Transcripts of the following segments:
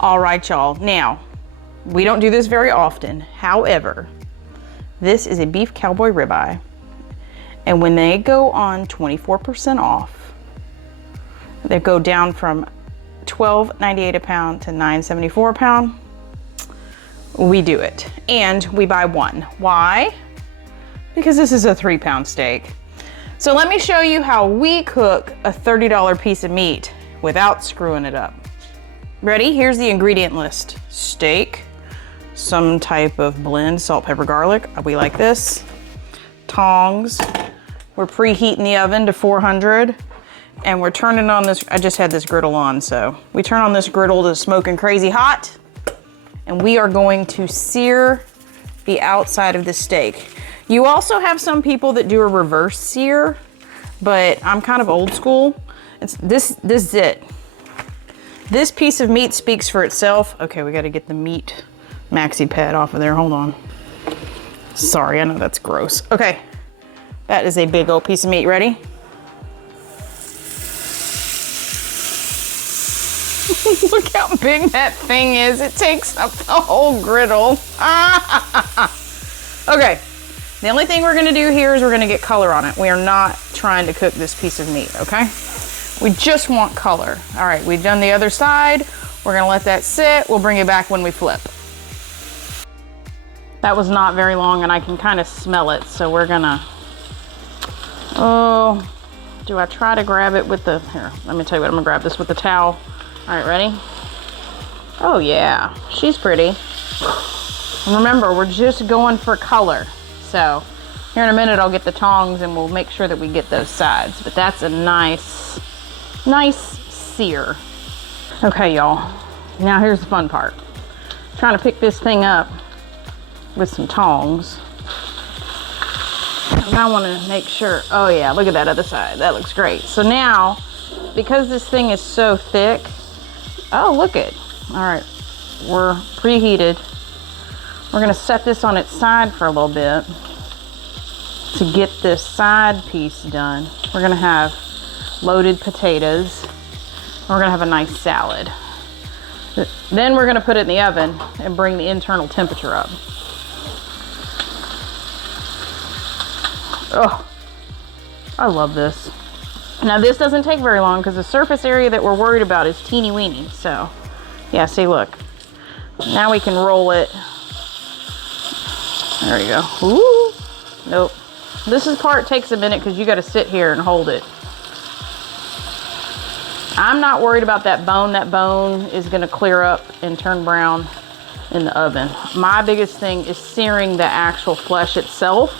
All right, y'all. Now, we don't do this very often. However, this is a beef cowboy ribeye. And when they go on 24% off, they go down from $12.98 a pound to $9.74 a pound. We do it. And we buy one. Why? Because this is a 3-pound steak. So let me show you how we cook a $30 piece of meat without screwing it up. Ready? Here's the ingredient list. Steak, some type of blend, salt, pepper, garlic. We like this. Tongs. We're preheating the oven to 400 and we're turning on this. I just had this griddle on, so we turn on this griddle to smoking crazy hot and we are going to sear the outside of the steak. You also have some people that do a reverse sear, but I'm kind of old school. This is it. This piece of meat speaks for itself. Okay, we got to get the meat maxi pad off of there. Hold on. Sorry, I know that's gross. Okay, that is a big old piece of meat. Ready? Look how big that thing is. It takes up the whole griddle. Okay, the only thing we're gonna do here is we're gonna get color on it. We are not trying to cook this piece of meat, okay? We just want color. All right, we've done the other side. We're gonna let that sit. We'll bring it back when we flip. That was not very long and I can kind of smell it. So we're gonna, oh, do I try to grab it with the, here, let me tell you what, I'm gonna grab this with the towel. All right, ready? Oh yeah, she's pretty. And remember, we're just going for color. So here in a minute, I'll get the tongs and we'll make sure that we get those sides. But that's a nice sear. Okay, y'all. Now here's the fun part. Trying to pick this thing up with some tongs. And I want to make sure, oh yeah, look at that other side. That looks great. So now, because this thing is so thick, oh, look it. All right, we're preheated. We're gonna set this on its side for a little bit to get this side piece done. We're gonna have loaded potatoes. We're gonna have a nice salad. Then we're gonna put it in the oven and bring the internal temperature up. Oh, I love this. Now this doesn't take very long because the surface area that we're worried about is teeny weeny. So yeah, see, look. Now we can roll it. There you go. Ooh, nope. This part takes a minute because you got to sit here and hold it. I'm not worried about that bone. That bone is going to clear up and turn brown in the oven. My biggest thing is searing the actual flesh itself.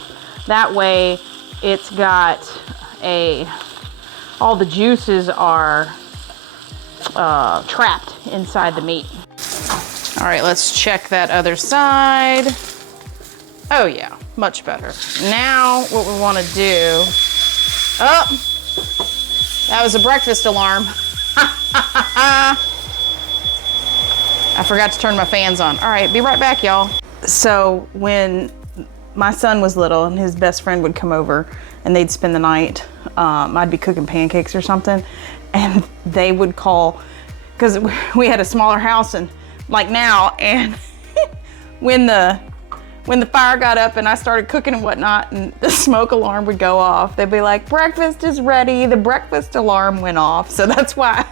That way it's got all the juices are trapped inside the meat. All right, let's check that other side. Oh yeah, much better. Now what we want to do, oh, that was a breakfast alarm. I forgot to turn my fans on. All right, be right back, y'all. So when my son was little and his best friend would come over and they'd spend the night, I'd be cooking pancakes or something, and they would call, because we had a smaller house and like now, and when the fire got up and I started cooking and whatnot and the smoke alarm would go off, they'd be like, breakfast is ready. The breakfast alarm went off. So that's why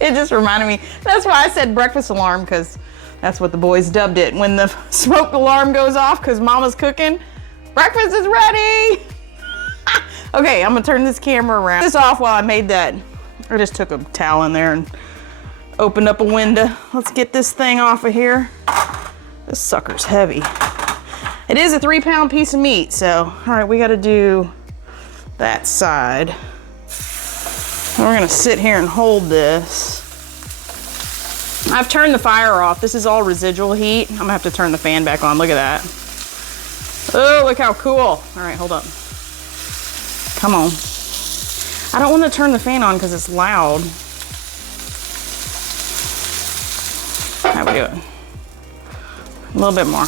it just reminded me. That's why I said breakfast alarm, because that's what the boys dubbed it. When the smoke alarm goes off because mama's cooking, breakfast is ready. Okay, I'm gonna turn this camera around. This off while I made that. I just took a towel in there and opened up a window. Let's get this thing off of here. This sucker's heavy. It is a 3-pound piece of meat, so, all right, we gotta do that side. And we're gonna sit here and hold this. I've turned the fire off. This is all residual heat. I'm gonna have to turn the fan back on. Look at that. Oh, look how cool. All right, hold up. Come on. I don't want to turn the fan on because it's loud. How we doing? A little bit more.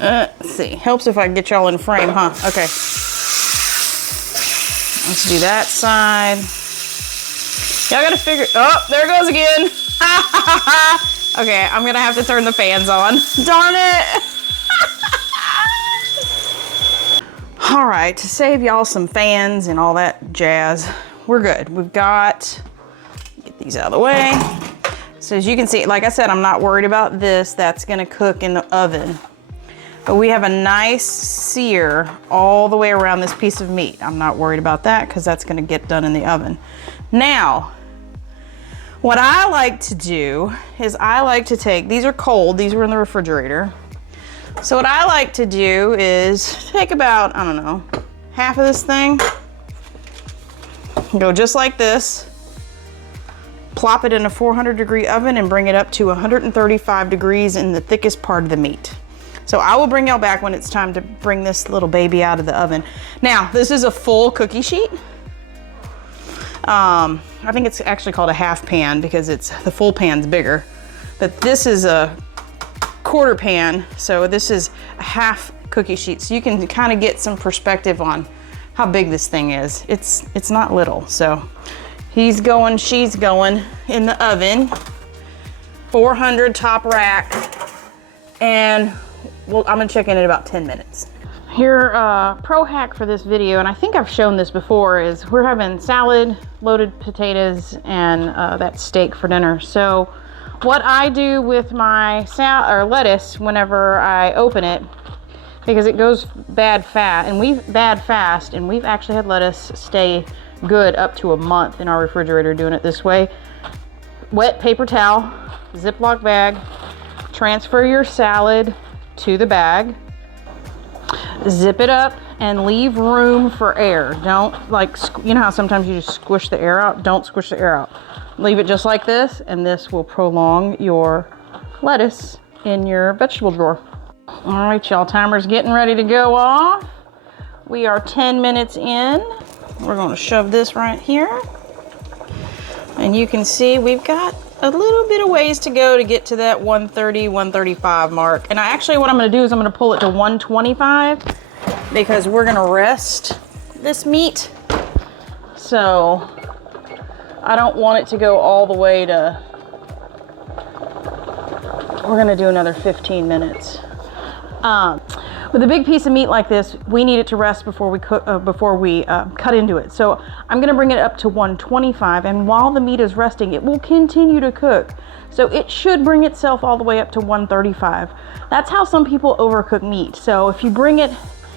Let's see. Helps if I get y'all in frame, huh? Okay. Let's do that side. Y'all gotta figure, oh, there it goes again. Okay, I'm gonna have to turn the fans on. Darn it. All right, to save y'all some fans and all that jazz, we're good. We've got, get these out of the way. So as you can see, like I said, I'm not worried about this. That's gonna cook in the oven. But we have a nice sear all the way around this piece of meat. I'm not worried about that because that's gonna get done in the oven. Now, what I like to do is I like to take, these are cold, these were in the refrigerator. So what I like to do is take about, I don't know, half of this thing, go just like this, plop it in a 400-degree oven and bring it up to 135 degrees in the thickest part of the meat. So I will bring y'all back when it's time to bring this little baby out of the oven. Now, this is a full cookie sheet. I think it's actually called a half pan because the full pan's bigger. But this is a quarter pan, so this is a half cookie sheet. So you can kind of get some perspective on how big this thing is. It's not little. So he's going, she's going in the oven, 400 top rack, and well, I'm gonna check in about 10 minutes. Your pro hack for this video, and I think I've shown this before, is we're having salad, loaded potatoes, and that steak for dinner. So what I do with my lettuce whenever I open it, because it goes bad fast, and we've actually had lettuce stay good up to a month in our refrigerator doing it this way. Wet paper towel, Ziploc bag, transfer your salad to the bag, zip it up, and leave room for air. Don't, like, you know how sometimes you just squish the air out? Don't squish the air out. Leave it just like this, and this will prolong your lettuce in your vegetable drawer. All right, y'all, timer's getting ready to go off. We are 10 minutes in. We're gonna shove this right here. And you can see we've got a little bit of ways to go to get to that 130, 135 mark. And what I'm gonna do is I'm gonna pull it to 125 because we're gonna rest this meat. So I don't want it to go all the way to, we're gonna do another 15 minutes. With a big piece of meat like this, we need it to rest before we cut into it. So I'm gonna bring it up to 125, and while the meat is resting, it will continue to cook. So it should bring itself all the way up to 135. That's how some people overcook meat. So if you bring it,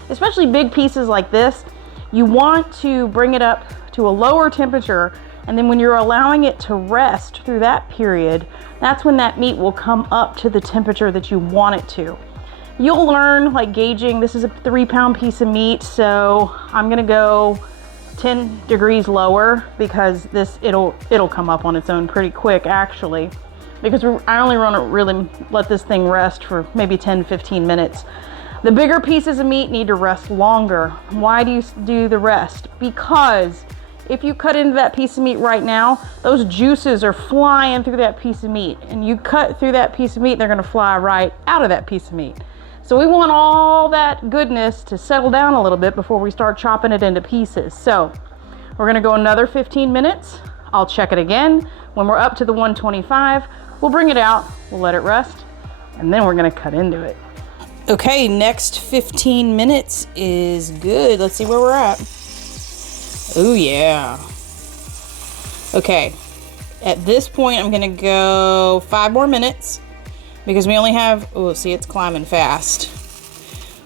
especially big pieces like this, you want to bring it up to a lower temperature, and then when you're allowing it to rest through that period, that's when that meat will come up to the temperature that you want it to. You'll learn, like, gauging. This is a 3-pound piece of meat, so I'm gonna go 10 degrees lower because it'll come up on its own pretty quick, actually, because I only want to really let this thing rest for maybe 10-15 minutes. The bigger pieces of meat need to rest longer. Why do you do the rest? Because if you cut into that piece of meat right now, those juices are flying through that piece of meat, and you cut through that piece of meat, they're gonna fly right out of that piece of meat. So we want all that goodness to settle down a little bit before we start chopping it into pieces. So we're gonna go another 15 minutes. I'll check it again. When we're up to the 125, we'll bring it out, we'll let it rest, and then we're gonna cut into it. Okay, next 15 minutes is good. Let's see where we're at. Oh yeah. Okay, at this point, I'm gonna go 5 more minutes. Because we only have, oh, see, it's climbing fast.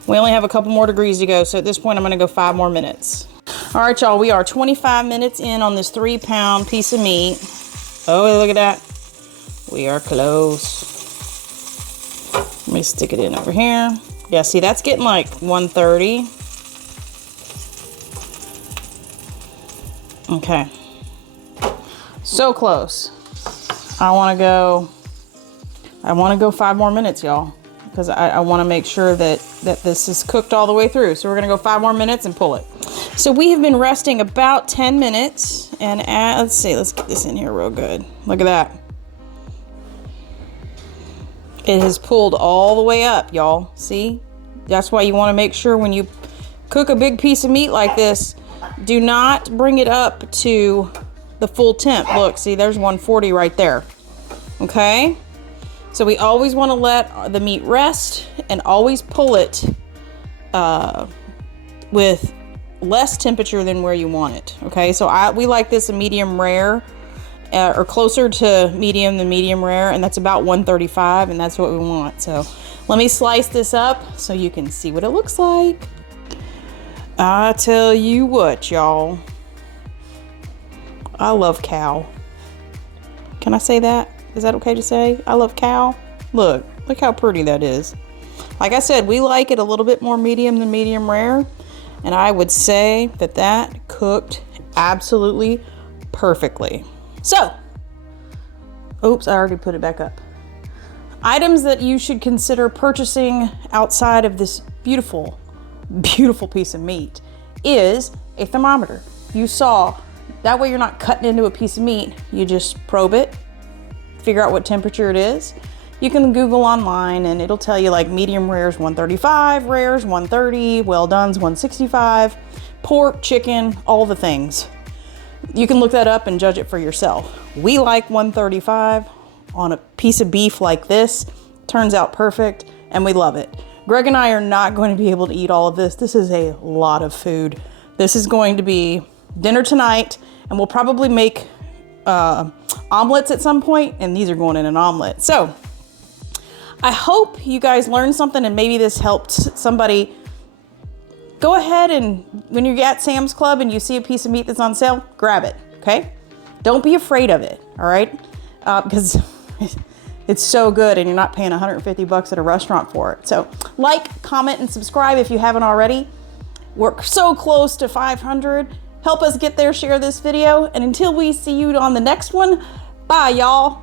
We only have a couple more degrees to go, so at this point, I'm gonna go 5 more minutes. All right, y'all, we are 25 minutes in on this 3-pound piece of meat. Oh, look at that. We are close. Let me stick it in over here. Yeah, see, that's getting like 130. Okay. So close. I wanna go 5 more minutes, y'all, because I want to make sure that this is cooked all the way through. So we're going to go 5 more minutes and pull it. So we have been resting about 10 minutes, and let's see, let's get this in here real good. Look at that. It has pulled all the way up, y'all. See? That's why you want to make sure when you cook a big piece of meat like this, do not bring it up to the full temp. Look, see, there's 140 right there. Okay? So we always want to let the meat rest and always pull it with less temperature than where you want it. Okay, so we like this a medium rare, or closer to medium than medium rare, and that's about 135, and that's what we want. So let me slice this up so you can see what it looks like. I tell you what, y'all, I love cow. Can I say that? Is that okay to say? I love cow. Look how pretty that is. Like I said, we like it a little bit more medium than medium rare, and I would say that that cooked absolutely perfectly. So, oops, I already put it back up. Items that you should consider purchasing outside of this beautiful, beautiful piece of meat is a thermometer. You saw, that way you're not cutting into a piece of meat. You just probe it, figure out what temperature it is. You can Google online and it'll tell you like medium rare is 135, rare is 130, well done's 165, pork, chicken, all the things. You can look that up and judge it for yourself. We like 135 on a piece of beef like this. Turns out perfect and we love it. Greg and I are not going to be able to eat all of this. This is a lot of food. This is going to be dinner tonight, and we'll probably make omelets at some point, and these are going in an omelet. So I hope you guys learned something and maybe this helped somebody. Go ahead and when you're at Sam's Club and you see a piece of meat that's on sale, grab it, okay? Don't be afraid of it, all right? Because it's so good and you're not paying 150 bucks at a restaurant for it. So like, comment, and subscribe if you haven't already. We're so close to 500. Help us get there, share this video, and until we see you on the next one, bye y'all.